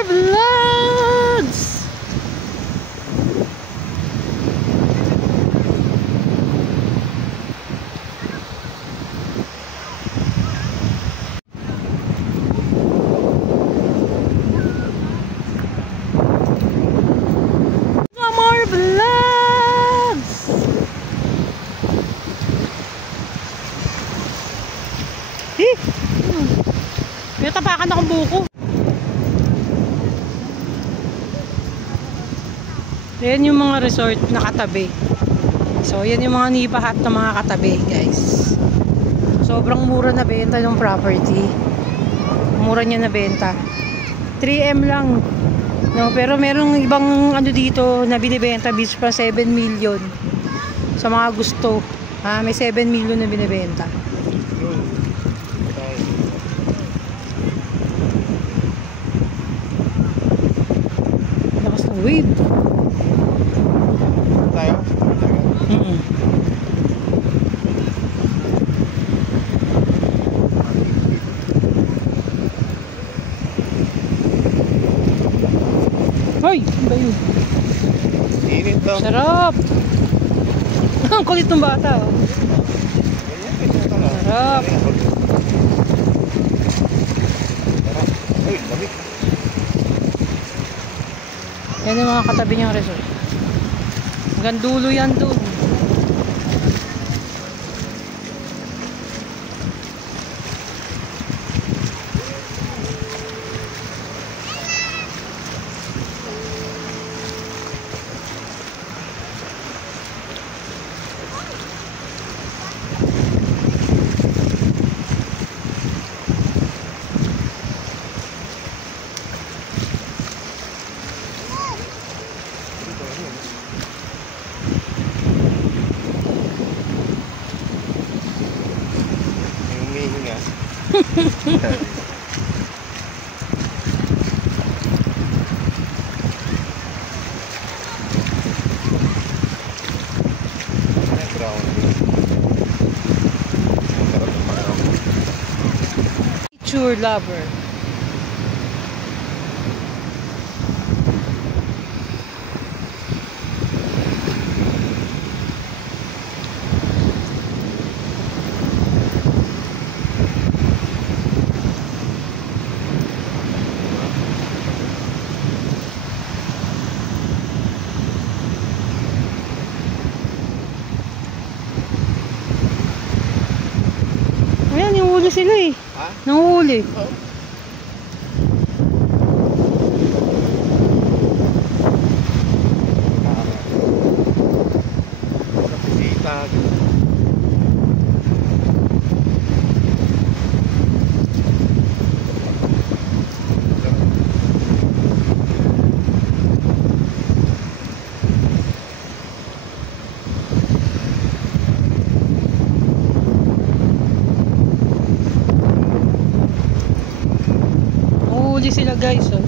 More vlogs! More vlogs! May tapakan akong buko. Yan yung mga resort na katabi. So yan yung mga nipa hut na mga katabi, guys. Sobrang mura na benta ng property. Mura niya na benta. 3M lang. No, pero merong ibang ano dito na binibenta beach pa 7 million. Sa mga gusto, may 7 million na binibenta. Lakas ng wave. Tayo? Hoy! Ano ba yun? Init daw. Sarap! Ang kulit ng bata, oh. Sarap! Uy, lamig. Yan yung mga katabi niyang resort. Hanggang dulo yan doon. Nature lover. Ayan, yung huli sila eh. Ha? Nanguhuli. Oo. Huli sila, guys, oh.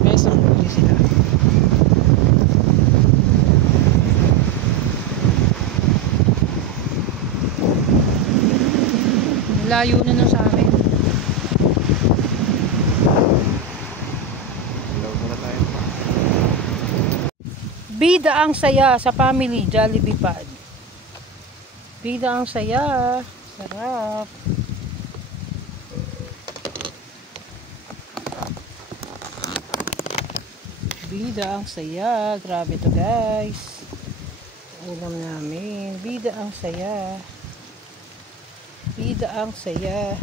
Guys, huli sila. Layo na nun sa amin. Bida ang saya sa family Jollibee Pad. Bida ang saya. Sarap. Bida ang saya. Grabe to, guys. Ulam namin. Bida ang saya. Bida ang saya.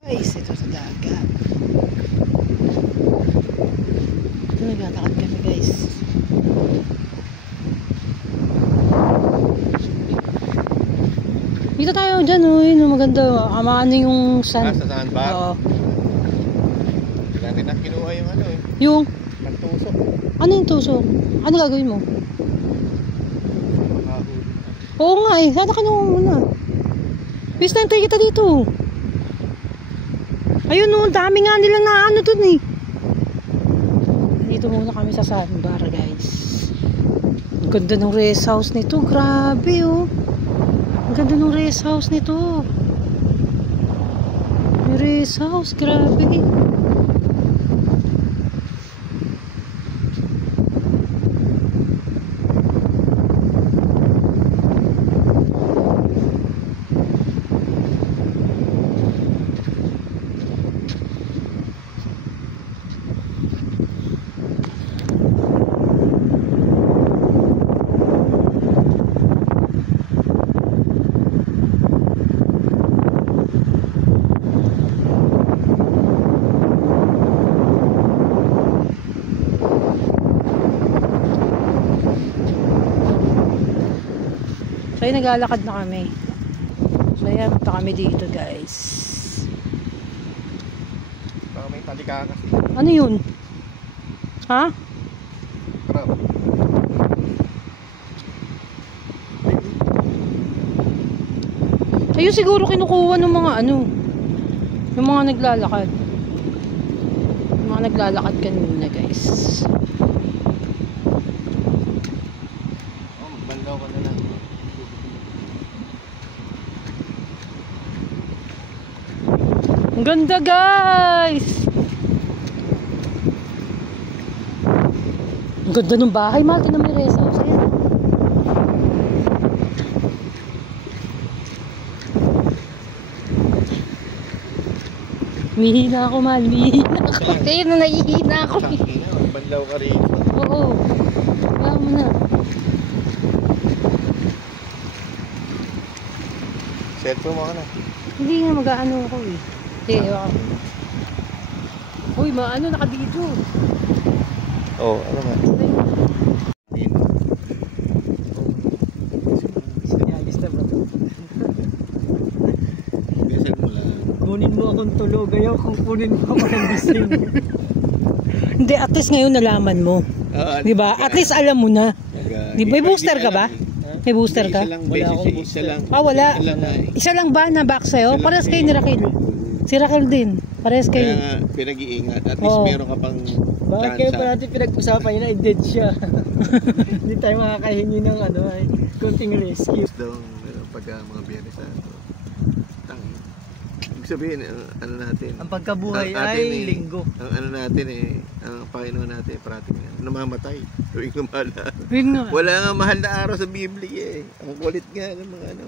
Guys, ito sa dagat. Ito, naglalakad kami, guys. Dito tayo dyan, oh. Yun, maganda. Amaano yung sun. Sa sandbar? Oo. Kailangan na kinuha yung ano eh. Yung? Pagtusok. Ano yung tusok? Ano gagawin mo? Makahuli. Oo nga eh. Sana kinuha mo muna. Bis na hintay kita dito. Ayun no, dami nga nilang naano dun eh. Dito muna kami sa sandbar guys. Ang ganda ng rest house nito. Grabe oh. Ang ganda ng rest house nito. May rest house. Grabe. So ayun, naglalakad na kami. So ayan, punta kami dito guys. Baka may talika kasi. Ano yun? Ha? Crab. Ayun siguro kinukuha ng mga ano, yung mga naglalakad. Yung mga naglalakad kanina guys. Oh, bandaw ka na lang. Ang ganda guys! Ang ganda ng bahay, mahal na may rest house. Ayan. Mihina ako, mahal. Mihina ako. Kaya na nahihina ako. Bandaw ka rin. Oo. Wala mo na. Cellphone mo ka na. Hindi nga mag-aano ako eh. Hindi, ako. Uy, maano, nakabidyo. Oo, ano nga. Sinyalis na bro. Bisan mo lang. Kunin mo akong tulog. Ayaw kung kunin mo ako ng gising. Hindi, at least ngayon nalaman mo. Diba? At least alam mo na. Di ba, may booster ka ba? May booster ka? Isa lang, Wala beses, akong isa lang. Ah, wala. Isa lang nga eh. Isa lang ba na back sa'yo? Isa lang Pares kayo eh. ni Raquel. Si Raquel din. Pares Kaya kayo. nga, pinag-iingat. At least Oo. meron ka pang Bakit kayo pa chance. natin pinag-usapan yun na dead siya. Hindi tayo makakahingi ng ano ay kunting rescue. Daw, pagka mga biyernes na ito. Tangi. Ibig sabihin, ano natin. Ang pagkabuhay ang atin ay linggo. Ang ano natin ang Panginoon natin, parating yan. Namamatay. Tuwing lumala. Yun nga. Wala nga mahal na araw sa Biblia eh. Ang kulit nga ng mga ano.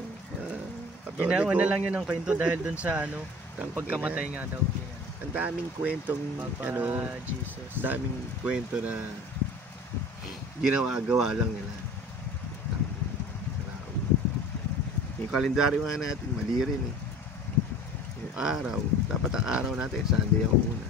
Ginawa na lang yun ang kwento dahil dun sa ano, ang Tangina. pagkamatay nga daw niya. Ang daming kwentong Papa ano, Jesus. daming kwento na ginawa-gawa lang nila. Yung kalendaryo nga natin, mali rin eh. Yung araw, dapat ang araw natin, Sunday ang una.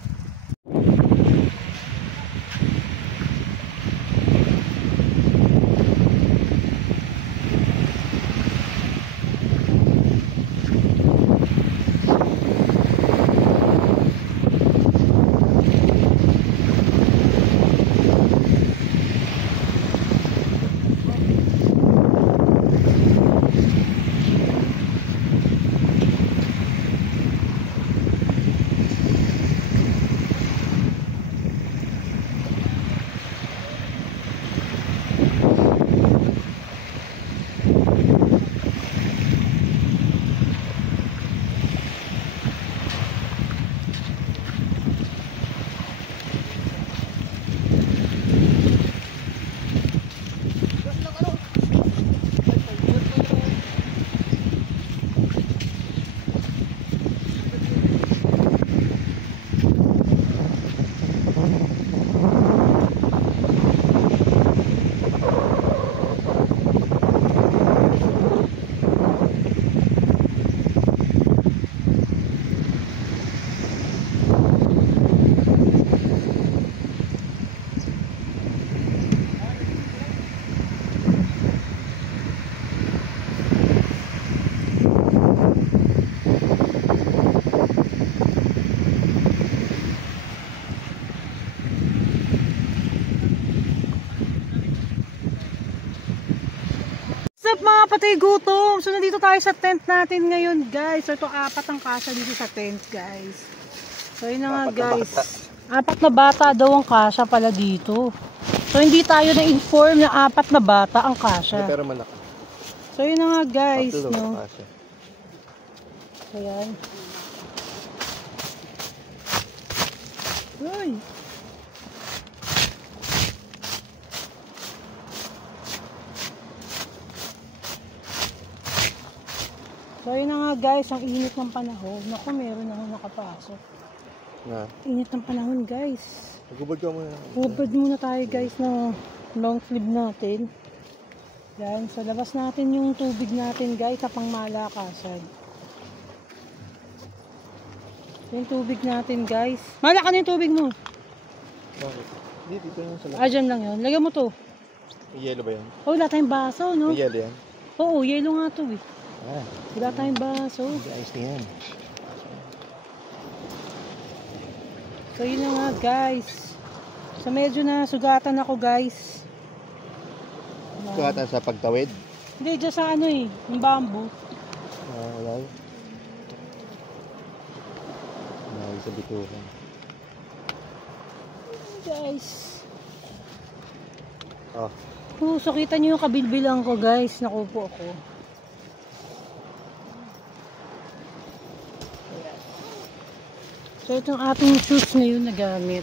Mga patay gutom. So nandito tayo sa tent natin ngayon guys. So ito 4 ang kasa dito sa tent guys. So yun na nga Apat na guys. bata. 4 na bata daw ang kasya pala dito. So hindi tayo na-inform na 4 na bata ang kasya. Pero malaki. So yun na nga guys, Tatlo, no. kasya. Ayan. Ay. So yun na nga guys, ang init ng panahon. Naku, meron na akong nakapasok. Na. Init ng panahon guys. Magubad ka muna. Hubad muna tayo guys ng long sleeve natin. Yan, so labas natin yung tubig natin guys sa pangmalakasan. Yung tubig natin guys. Malaka na yung tubig mo. Bakit? Hindi, dito yung sa Ah, dyan lang yun. Lagyan mo to. May yelo ba yan? Oh, wala tayong baso, no? May yelo yan? Oo, yelo nga to eh. Ah, Wala tayong baso. ayos na yan. So yun na nga guys. So medyo na sugatan ako guys. Sukatan sa pagtawid. Hindi, dyan sa ano eh, yung bamboo. Wala. Wala sa bitukan. Guys. Oh. So kita nyo yung kabilbilang ko guys. Nakupo ako. So itong ating shoes na yun na gamit.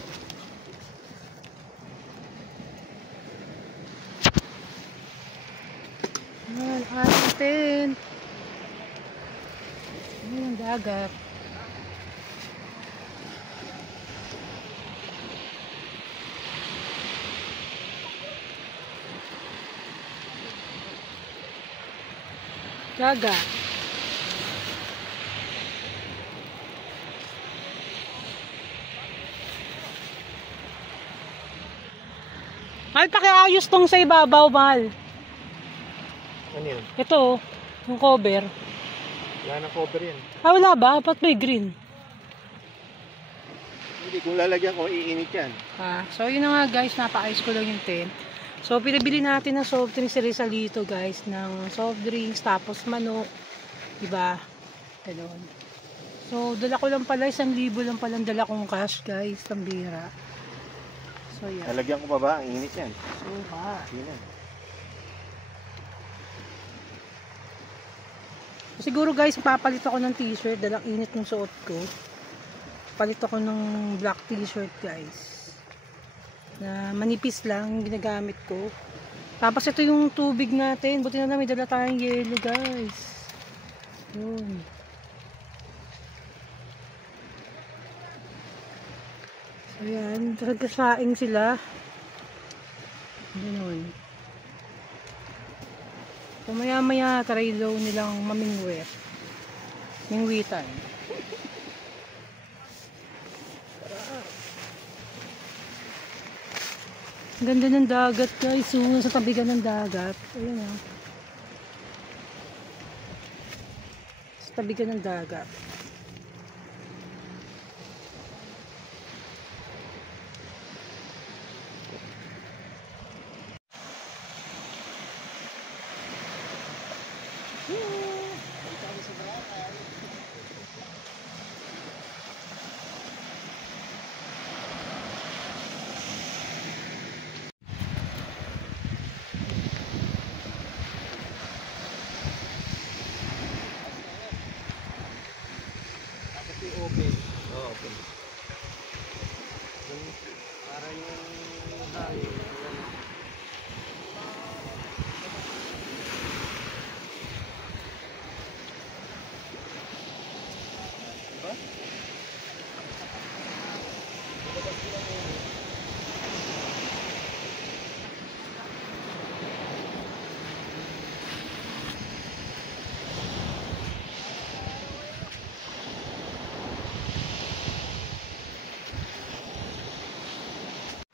Ayan, ating tent. Ayan ang dagat. Dagat. Mahal, pakiayos tong sa ibabaw, mahal. Ano yun? Ito, yung cover. Wala na cover yan. Ah, wala ba? Ba't may green? Hindi, kung lalagyan ko, iinit yan. Ah, so yun na nga guys, napaayos ko lang yung tent. So pinabili natin ng soft drinks sa Rizalito guys, ng soft drinks, tapos manok, diba? Ganun. So dala ko lang pala, 1,000 lang palang dala kong cash guys, pambira. So yan. Lalagyan ko pa ba? Ang init yan. So ha. Yun na. Siguro guys, papalit ako ng t-shirt, dalang init ng suot ko. Palit ako ng black t-shirt guys. Na manipis lang yung ginagamit ko. Tapos ito yung tubig natin. Buti na lang may dala tayong yelo guys. Yun. So yan. Nagkasaing sila. Ganun. So maya maya try daw nilang mamingwit. Mingwitan. Ang ganda ng dagat guys. So, sa tabigan ng dagat. Ayan o. Sa tabigan ng dagat. Open. Oh, open. Para yung tayo. Diba?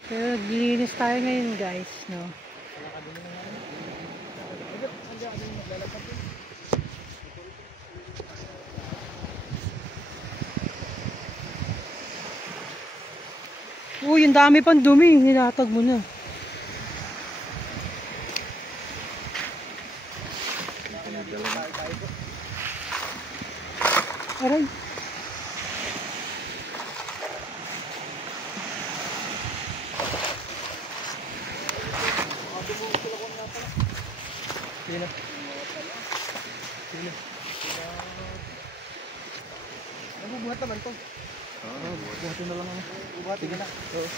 Pero naglilinis tayo ngayon guys, no? Uy, yung dami pang dumi, nilatag mo na. Aray. Sino? Sino? Nabubuhat naman to. Oo, Buhatin na lang ako. Buhatin ka na. Oo.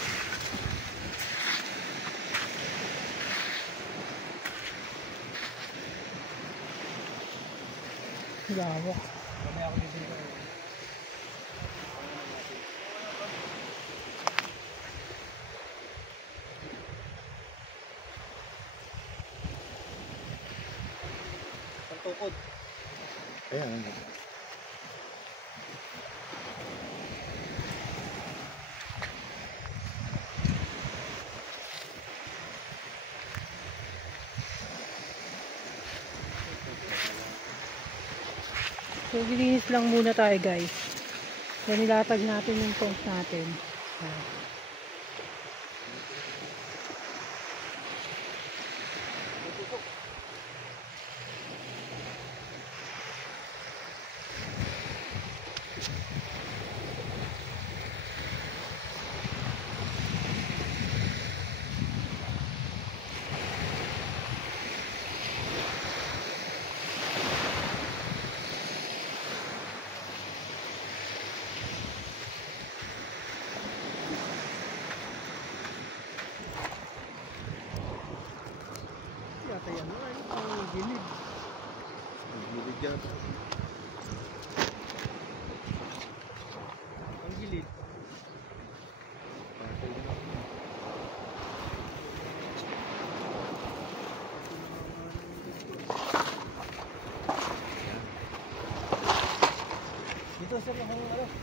Lawak. Mamaya ako bibili ko. Pagtukod. ayan. So, gilinis lang muna tayo guys. Then, ilatag natin yung pump natin. Ayan. Yata yan. Ay, ang gilid. Ang gilid dyan. Ang gilid. Patay na. Dito sir, yung ano.